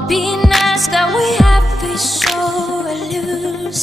all be nice that we have is so elusive.